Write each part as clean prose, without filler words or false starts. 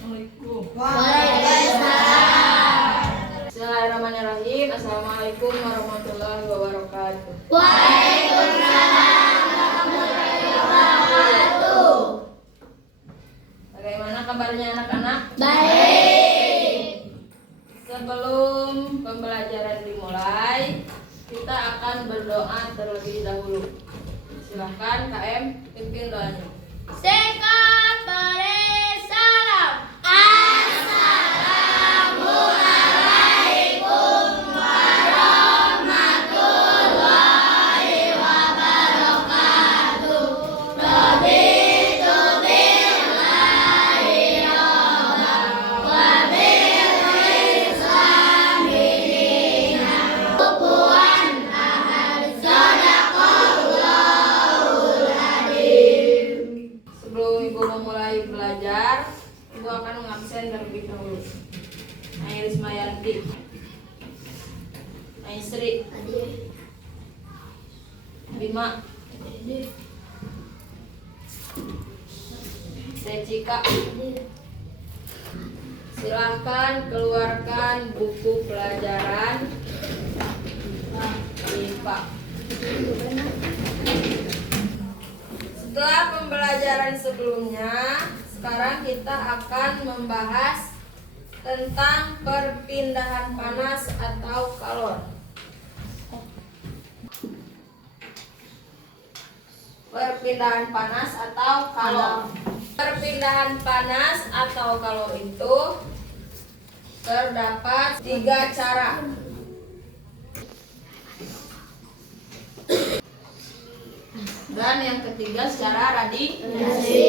Waalaikumsalam. Bismillahirrahmanirrahim. Assalamualaikum warahmatullahi wabarakatuh. Waalaikumsalam warahmatullahi wabarakatuh. Bagaimana kabarnya anak-anak? Baik. Sebelum pembelajaran dimulai, kita akan berdoa terlebih dahulu. Silahkan KM pimpin doanya. Sekap salam. Assalamualaikum warahmatullahi wabarakatuh. Raditu billahi rabban wa bil islami dinan. Kufuwan ahad. Sadaqallahul adzim. Sebelum Ibu memulai belajar, Ibu akan mengabsen terlebih dahulu. Rismayanti, Sri, Bima, Secika. Silahkan keluarkan buku pelajaran IPA. Setelah pembelajaran sebelumnya, sekarang kita akan membahas tentang perpindahan panas atau kalor. Perpindahan panas atau kalor. Perpindahan panas atau kalor itu terdapat 3 cara. Dan yang ketiga secara radiasi.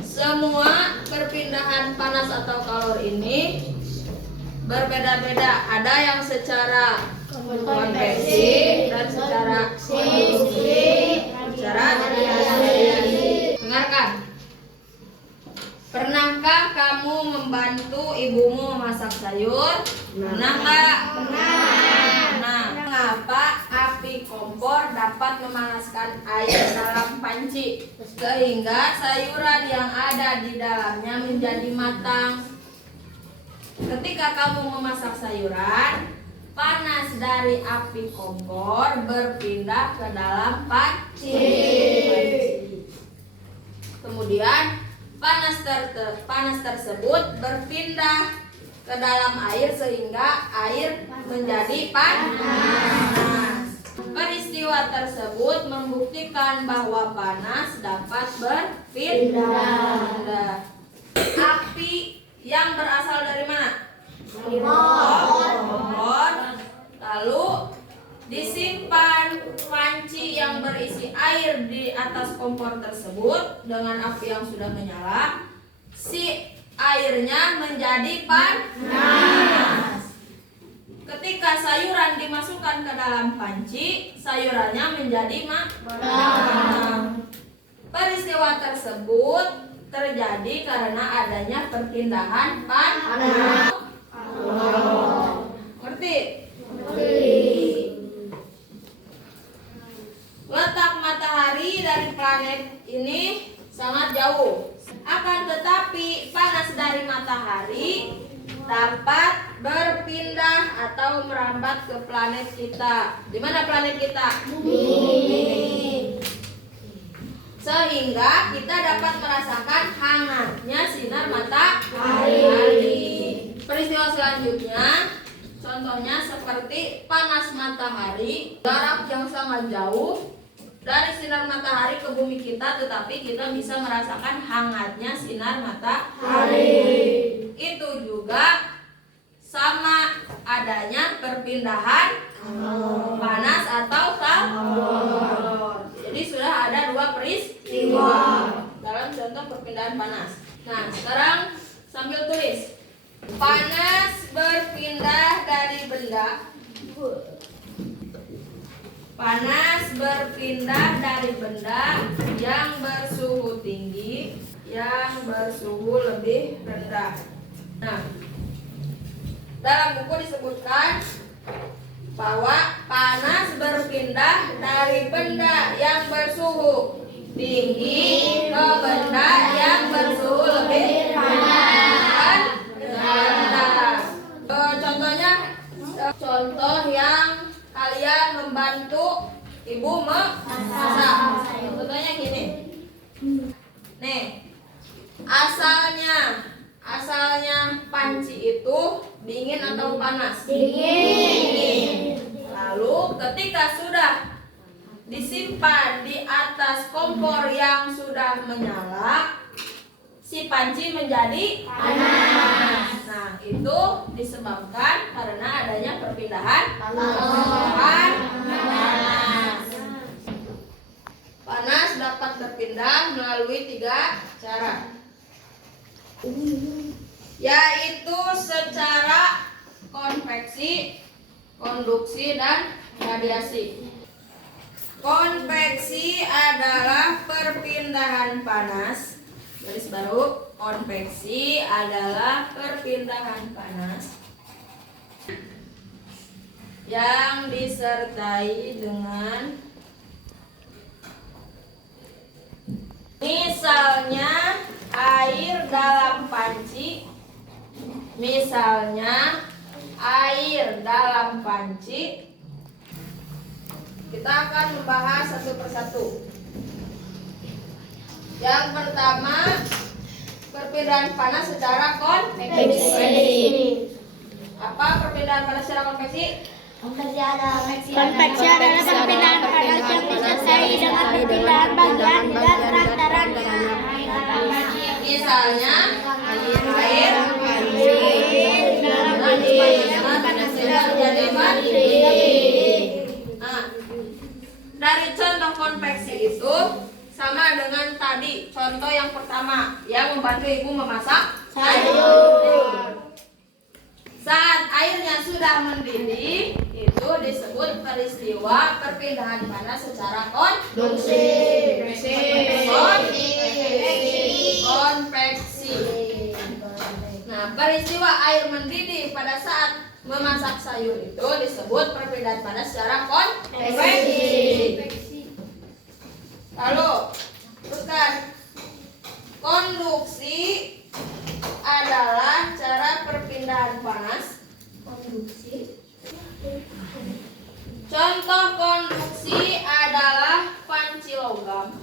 Semua perpindahan panas atau kalor ini berbeda-beda. Ada yang secara konveksi dan secara radiasi. Dengarkan. Pernahkah kamu membantu ibumu memasak sayur? Pernah nggak? Nah, mengapa api kompor dapat memanaskan air dalam panci sehingga sayuran yang ada di dalamnya menjadi matang? Ketika kamu memasak sayuran, panas dari api kompor berpindah ke dalam panci. Kemudian panas tersebut berpindah ke dalam air sehingga air menjadi panas. Peristiwa tersebut membuktikan bahwa panas dapat berpindah. Api yang berasal dari mana? Kompor. Lalu disimpan panci yang berisi air di atas kompor tersebut dengan api yang sudah menyala. Si airnya menjadi panas. Ketika sayuran dimasukkan ke dalam panci, sayurannya menjadi matang. Peristiwa tersebut terjadi karena adanya perpindahan panas. Ngerti? Letak matahari dari planet ini sangat jauh. Akan tetapi panas dari matahari dapat berpindah atau merambat ke planet kita. Di mana planet kita? Bumi. Sehingga kita dapat merasakan hangatnya sinar matahari. Peristiwa selanjutnya, contohnya seperti panas matahari, jarak yang sangat jauh dari sinar matahari ke bumi kita, tetapi kita bisa merasakan hangatnya sinar matahari. Itu juga sama adanya perpindahan panas atau kalor. Jadi sudah ada 2 peristiwa dalam contoh perpindahan panas. Nah, sekarang sambil tulis. Panas berpindah dari benda. Panas berpindah dari benda yang bersuhu tinggi, yang bersuhu lebih rendah. Nah, dalam buku disebutkan bahwa panas berpindah dari benda yang bersuhu tinggi ke ibu memasak. Contohnya gini. Nih, asalnya panci itu dingin atau panas? Dingin. Lalu ketika sudah disimpan di atas kompor yang sudah menyala, si panci menjadi panas. Nah, itu disebabkan karena adanya perpindahan panas. Panas dapat berpindah melalui 3 cara, yaitu secara konveksi, konduksi, dan radiasi. Konveksi adalah perpindahan panas. Garis baru, konveksi adalah perpindahan panas yang disertai dengan misalnya air dalam panci. Kita akan membahas satu persatu. Yang pertama, perpindahan panas secara konveksi. Apa perpindahan panas secara konveksi? Konveksi adalah perpindahan panas yang disertai dengan perpindahan bagian dan rantarannya. Misalnya air menjadi mendidih. Nah, dari contoh konveksi itu sama dengan tadi contoh yang pertama yang membantu ibu memasak sayur. Saat airnya sudah mendidih, itu disebut peristiwa perpindahan panas secara konveksi. Nah, peristiwa air mendidih pada saat memasak sayur itu disebut perpindahan panas secara konveksi. Lalu, teruskan. Konduksi adalah cara perpindahan panas. Contoh konduksi adalah panci logam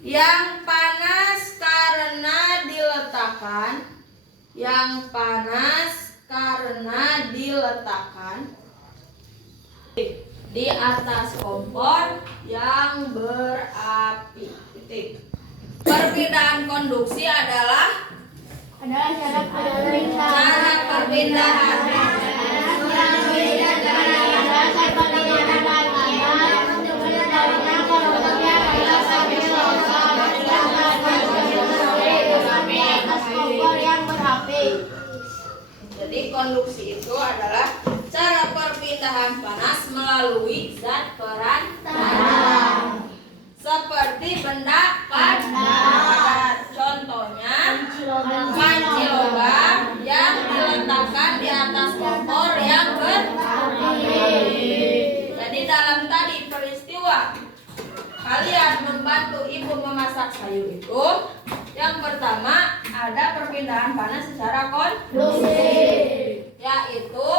yang panas karena diletakkan di atas kompor yang berapi. Perpindahan konduksi adalah cara perpindahan Jadi konduksi itu adalah cara perpindahan panas melalui zat perantara, seperti benda padat. Contohnya panci logam yang diletakkan di atas kompor yang berapi. Jadi dalam tadi peristiwa kalian membantu ibu memasak sayur itu, yang pertama ada perpindahan panas secara konduksi, yaitu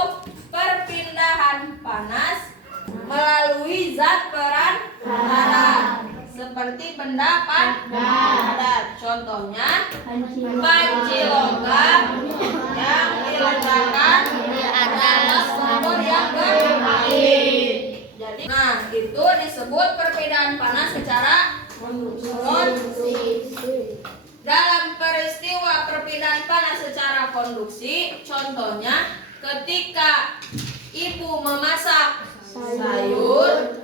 perpindahan panas melalui zat perantara seperti benda padat. Contohnya panci logam yang diletakkan di atas kompor yang berapi. Jadi, nah itu disebut perpindahan panas secara konduksi. Dalam peristiwa perpindahan panas secara konduksi, contohnya ketika ibu memasak sayur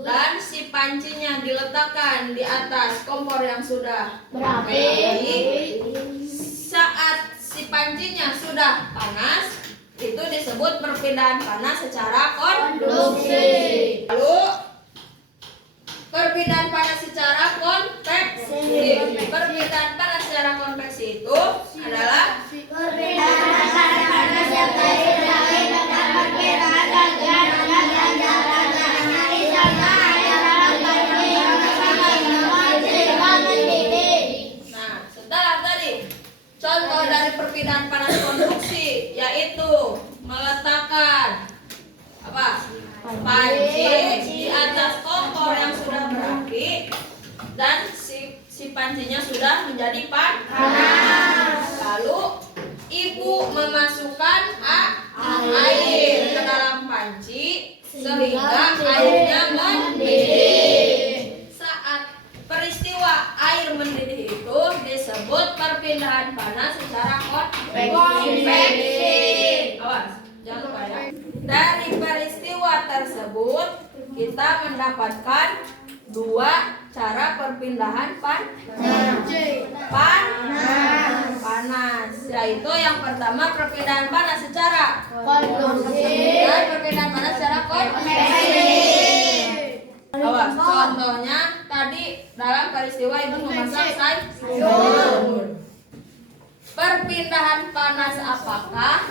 dan si pancinya diletakkan di atas kompor yang sudah berapi. Saat si pancinya sudah panas, itu disebut perpindahan panas secara konduksi. Lalu perpindahan panas secara konveksi. Perpindahan panas secara konveksi itu adalah perpindahan panas yang terjadi dengan perpindahan bagian dan rantarannya. Misalnya air dalam panci yang mendidih. Nah, setelah tadi contoh dari perpindahan panas konduksi, yaitu meletakkan apa? Panci di atas pancinya sudah menjadi panas. Lalu ibu memasukkan air ke dalam panci sehingga airnya mendidih. Saat peristiwa air mendidih itu disebut perpindahan panas secara konveksi. Awas, jangan lupa ya. Dari peristiwa tersebut kita mendapatkan dua cara perpindahan panas, yaitu yang pertama perpindahan panas secara konveksi dan perpindahan panas secara konveksi. Awas, contohnya tadi dalam peristiwa ibu memasak sayur. Perpindahan panas apakah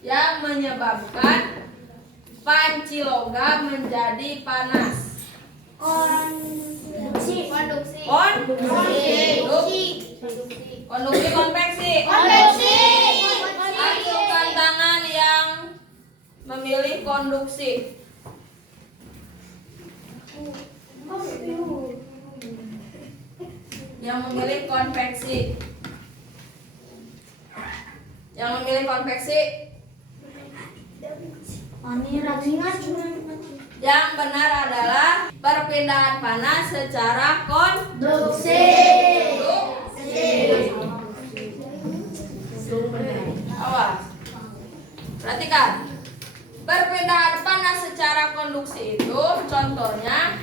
yang menyebabkan panci logam menjadi panas? Konduksi, konveksi. Acungkan tangan yang memilih konduksi. Yang memilih konveksi. Yang memilih konveksi. Yang benar adalah perpindahan panas secara konduksi. Awas. Perhatikan. Perpindahan panas secara konduksi itu contohnya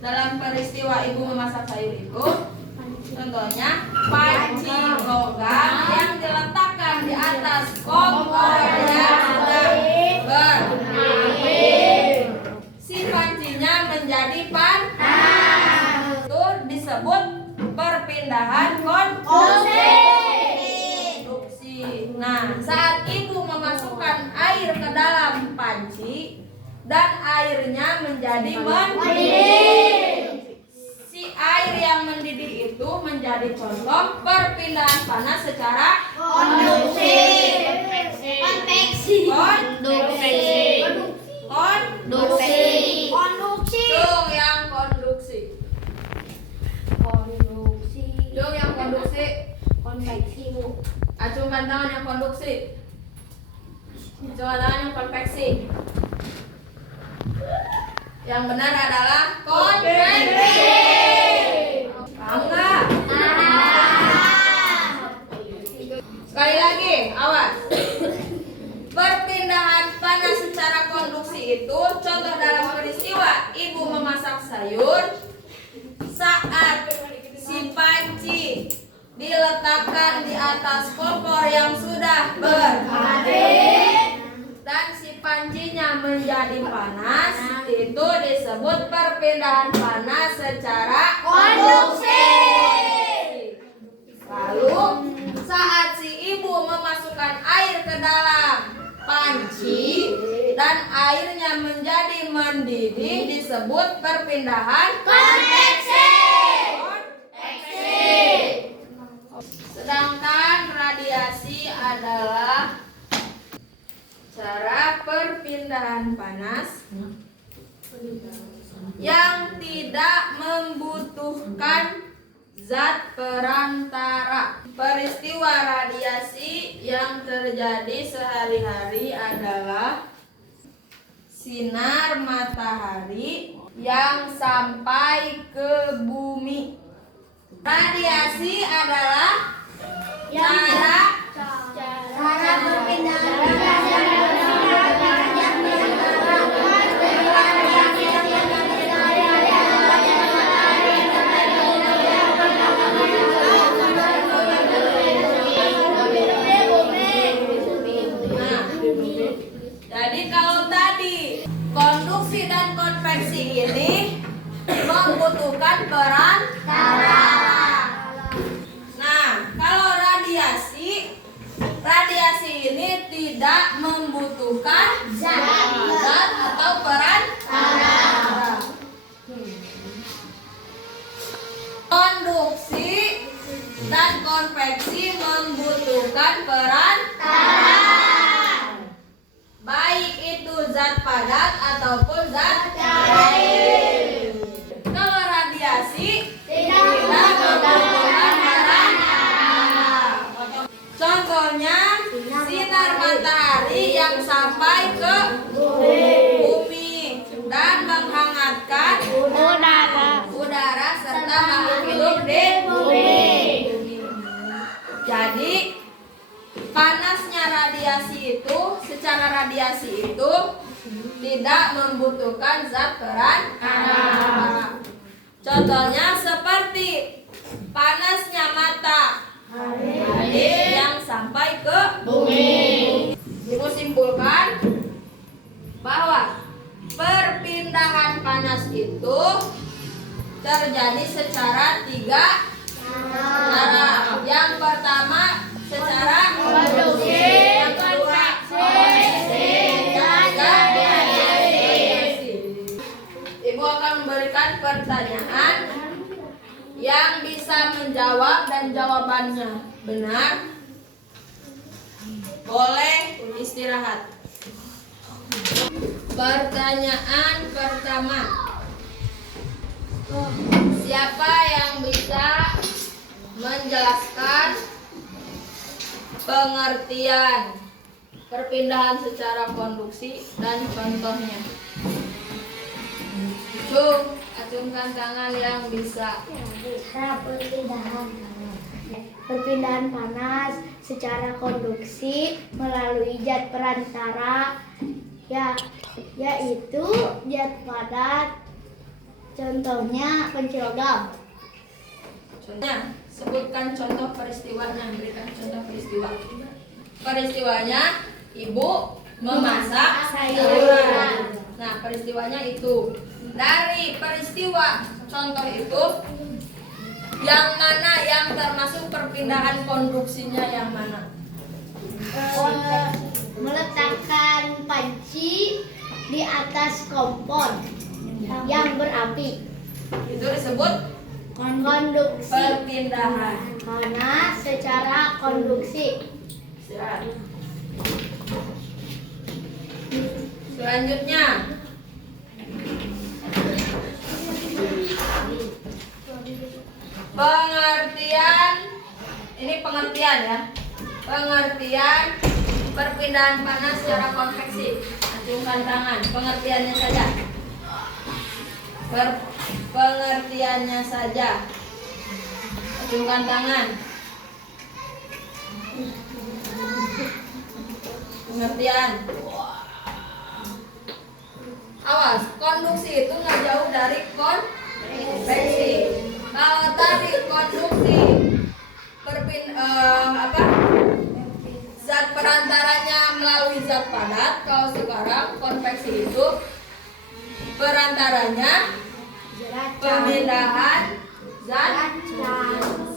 dalam peristiwa ibu memasak sayur itu, contohnya panci logam yang diletakkan di atas kompor yang sedang berapi. Si pancinya menjadi panas. Itu disebut perpindahan konduksi. Nah, saat ibu memasukkan air ke dalam panci dan airnya menjadi mendidih, si air yang mendidih itu menjadi contoh perpindahan panas secara konveksi. Dung yang konduksi. Dung yang konduksi. Acungkan tangan yang konduksi. Acungkan tangan yang konveksi. Yang benar adalah konveksi. Paham nggak? Sekali lagi, awas. Perpindahan panas secara konduksi itu contoh dalam peristiwa ibu memasak sayur. Saat si panci diletakkan di atas kompor yang sudah berapi dan si pancinya menjadi panas, itu disebut perpindahan panas secara konduksi. Lalu saat si ibu memasukkan air ke dalam panci dan airnya menjadi mendidih disebut perpindahan konveksi. Sedangkan radiasi adalah cara perpindahan panas yang tidak membutuhkan zat perantara. Peristiwa radiasi yang terjadi sehari-hari adalah sinar matahari yang sampai ke bumi. Radiasi adalah cara perpindahan jadi kalau tadi konduksi dan konveksi ini membutuhkan perantara. Nah, kalau radiasi ini tidak membutuhkan zat atau perantara. Konduksi dan konveksi membutuhkan perantara. Baik itu zat padat ataupun zat cair. Kalau radiasi tidak membutuhkan di bumi. Jadi panasnya radiasi itu, secara radiasi itu tidak membutuhkan zat perantara. Contohnya seperti panasnya matahari yang sampai ke bumi. Ibu simpulkan bahwa perpindahan panas itu terjadi secara 3 cara. Yang pertama secara konduksi, yang kedua konveksi, dan radiasi. Ibu akan memberikan pertanyaan yang bisa menjawab dan jawabannya benar boleh istirahat. Pertanyaan pertama, siapa yang bisa menjelaskan pengertian perpindahan secara konduksi dan contohnya? Acungkan tangan yang bisa. Perpindahan panas secara konduksi melalui zat perantara yaitu zat padat. Contohnya pensil logam. Contohnya, sebutkan contoh peristiwanya, berikan contoh peristiwa. Peristiwanya ibu memasak sayuran. Nah, peristiwanya itu. Dari peristiwa contoh itu, yang mana yang termasuk perpindahan konduksinya yang mana? Meletakkan panci di atas kompor yang berapi. Itu disebut Konduksi perpindahan panas secara konduksi. Selanjutnya, pengertian, ini pengertian ya. Pengertian perpindahan panas secara konveksi. Acungkan tangan, pengertiannya saja. Pengertiannya saja. Acungkan tangan. Pengertian. Awas, konduksi itu nggak jauh dari konveksi. Kalau tadi konduksi zat perantaranya melalui zat padat, kalau sekarang konveksi itu perantaranya pemindahan zat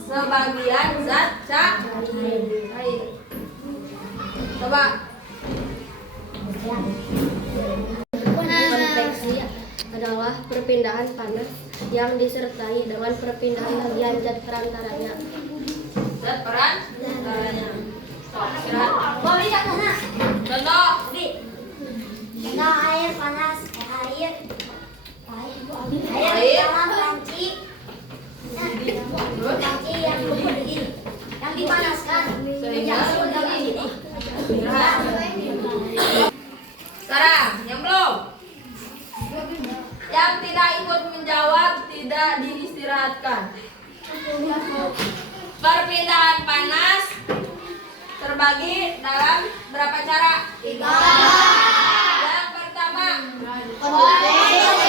sebagian zat cair. Coba. Konveksi adalah perpindahan panas yang disertai dengan perpindahan bagian zat perantaranya. Zat perantaranya. Istirahat. Contoh. Contoh air panas, air dalam panci yang mendidih, yang dipanaskan Sehingga ini. istirahat. Sekarang yang belum, yang tidak ikut menjawab tidak diistirahatkan. Perpindahan panas terbagi dalam berapa cara? 3. Yang pertama, konveksi.